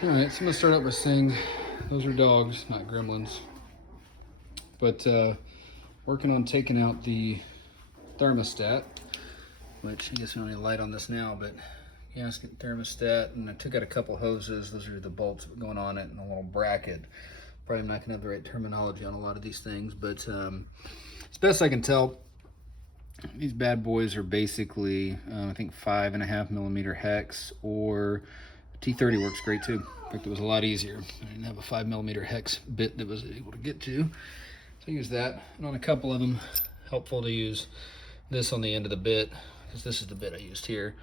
All right, so I'm gonna start out by saying those are dogs, not gremlins. But working on taking out the thermostat, which I guess we don't need a light on this now, but gasket thermostat, and I took out a couple hoses. Those are the bolts going on it, and a little bracket. Probably not gonna have the right terminology on a lot of these things, but as best I can tell, these bad boys are basically, I think 5.5 millimeter hex, or T30 works great too. In fact, it was a lot easier. I didn't have a 5 millimeter hex bit that was able to get to. So I used that. And on a couple of them, helpful to use this on the end of the bit, because this is the bit I used here.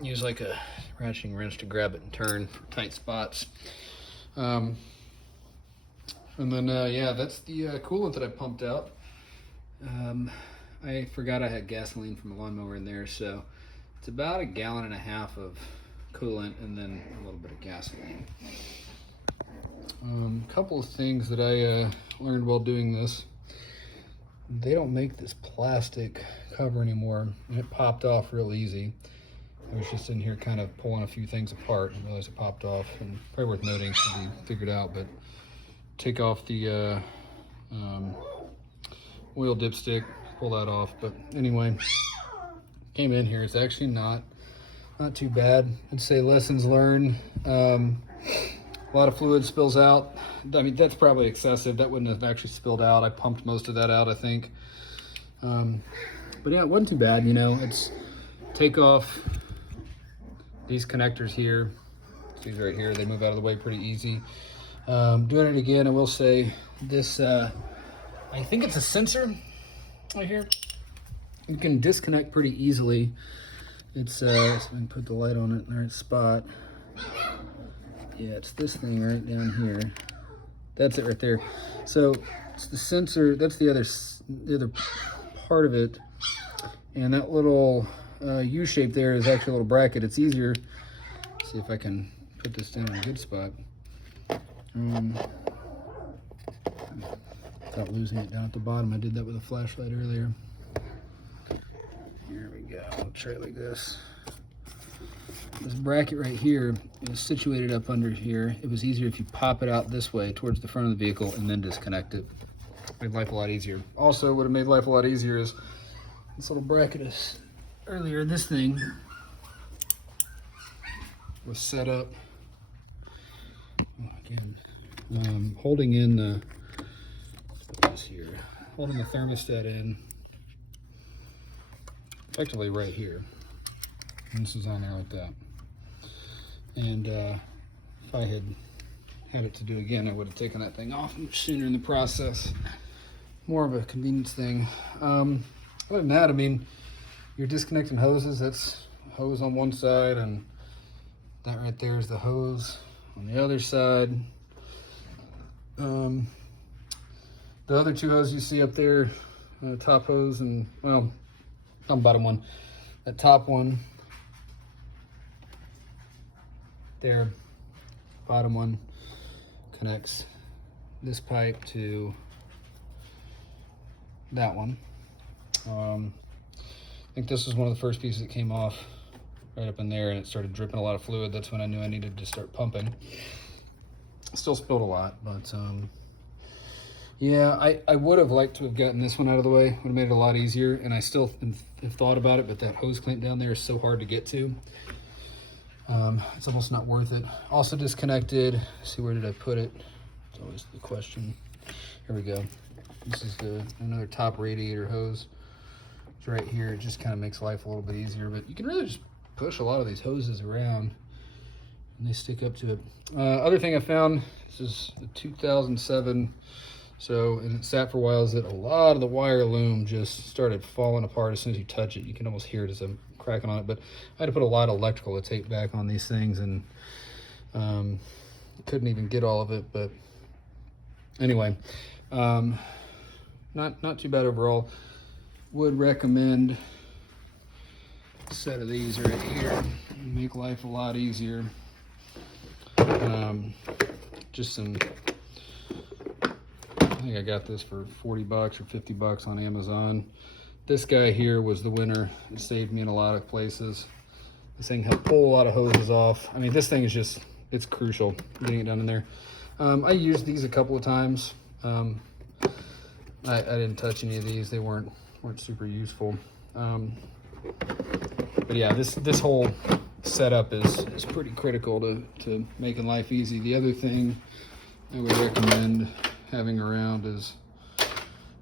Use like a ratcheting wrench to grab it and turn for tight spots. And then, yeah, that's the coolant that I pumped out. I forgot I had gasoline from a lawnmower in there, so it's about 1.5 gallons of coolant and then a little bit of gasoline. Couple of things that I learned while doing this. They don't make this plastic cover anymore, and it popped off real easy. I was just in here kind of pulling a few things apart and realized it popped off, and probably worth noting, should be figured out, but take off the oil dipstick, pull that off. But anyway, came in here, it's actually not too bad. I'd say lessons learned. A lot of fluid spills out. I mean, that's probably excessive. That wouldn't have actually spilled out. I pumped most of that out, I think. But yeah, it wasn't too bad, you know. It's take off these connectors here. These right here, they move out of the way pretty easy. Doing it again, I will say this, I think it's a sensor right here. You can disconnect pretty easily. It's, so I can put the light on it in the right spot. Yeah, it's this thing right down here. That's it right there. So it's the sensor, that's the other part of it. And that little U shape there is actually a little bracket. It's easier. Let's see if I can put this down in a good spot. Without losing it down at the bottom. I did that with a flashlight earlier. Here we go. I'll try it like this. This bracket right here is situated up under here. It was easier if you pop it out this way towards the front of the vehicle and then disconnect it. Made life a lot easier. Also, what would have made life a lot easier is this little bracket is earlier. This thing was set up again, holding in the here, holding the thermostat in effectively right here. And this is on there like that. And if I had it to do again, I would have taken that thing off much sooner in the process. More of a convenience thing. Other than that, I mean, you're disconnecting hoses. That's a hose on one side, and that right there is the hose on the other side. The other two hoses you see up there, top hose and, well, not bottom one, that top one there, bottom one connects this pipe to that one. I think this was one of the first pieces that came off right up in there, and it started dripping a lot of fluid. That's when I knew I needed to start pumping. Still spilled a lot, but yeah, I would have liked to have gotten this one out of the way. Would have made it a lot easier, and I still have thought about it, but that hose clamp down there is so hard to get to. It's almost not worth it. Also disconnected. See, where did I put it? It's always the question. Here we go. This is another top radiator hose. It's right here. It just kind of makes life a little bit easier, but you can really just push a lot of these hoses around and they stick up to it. Other thing I found, this is the 2007. So, and it sat for a while, is that a lot of the wire loom just started falling apart as soon as you touch it. You can almost hear it as I'm cracking on it, but I had to put a lot of electrical tape back on these things, and couldn't even get all of it. But anyway, not too bad overall. Would recommend a set of these right here. Make life a lot easier. Just some, I think I got this for 40 bucks or 50 bucks on Amazon. This guy here was the winner. It saved me in a lot of places. This thing helped pull a lot of hoses off. I mean, this thing is just, it's crucial getting it done in there. I used these a couple of times. I didn't touch any of these. They weren't super useful. But yeah, this whole setup is pretty critical to making life easy. The other thing I would recommend having around is a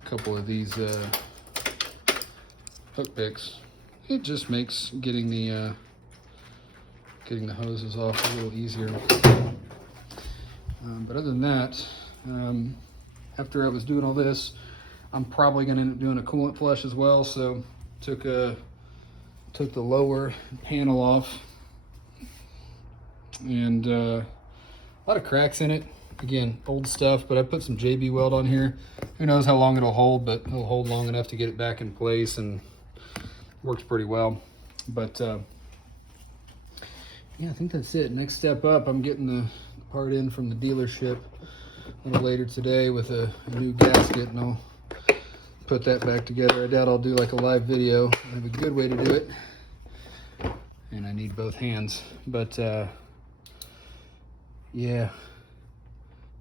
couple of these hook picks. It just makes getting the hoses off a little easier. But other than that, after I was doing all this, I'm probably going to end up doing a coolant flush as well. So took the lower panel off, and a lot of cracks in it. Again, old stuff, but I put some JB weld on here. Who knows how long it'll hold, but it'll hold long enough to get it back in place, and works pretty well. But yeah, I think that's it. Next step up, I'm getting the part in from the dealership a little later today with a new gasket, and I'll put that back together. I doubt I'll do like a live video. I have a good way to do it, and I need both hands. But yeah,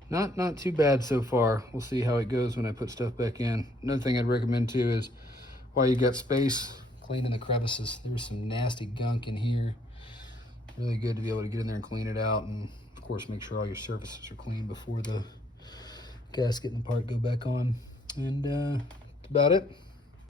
not too bad so far. We'll see how it goes when I put stuff back in. Another thing I'd recommend too is, while you got space, cleaning the crevices. There was some nasty gunk in here. Really good to be able to get in there and clean it out, and of course make sure all your surfaces are clean before the gasket and the part go back on. And that's about it.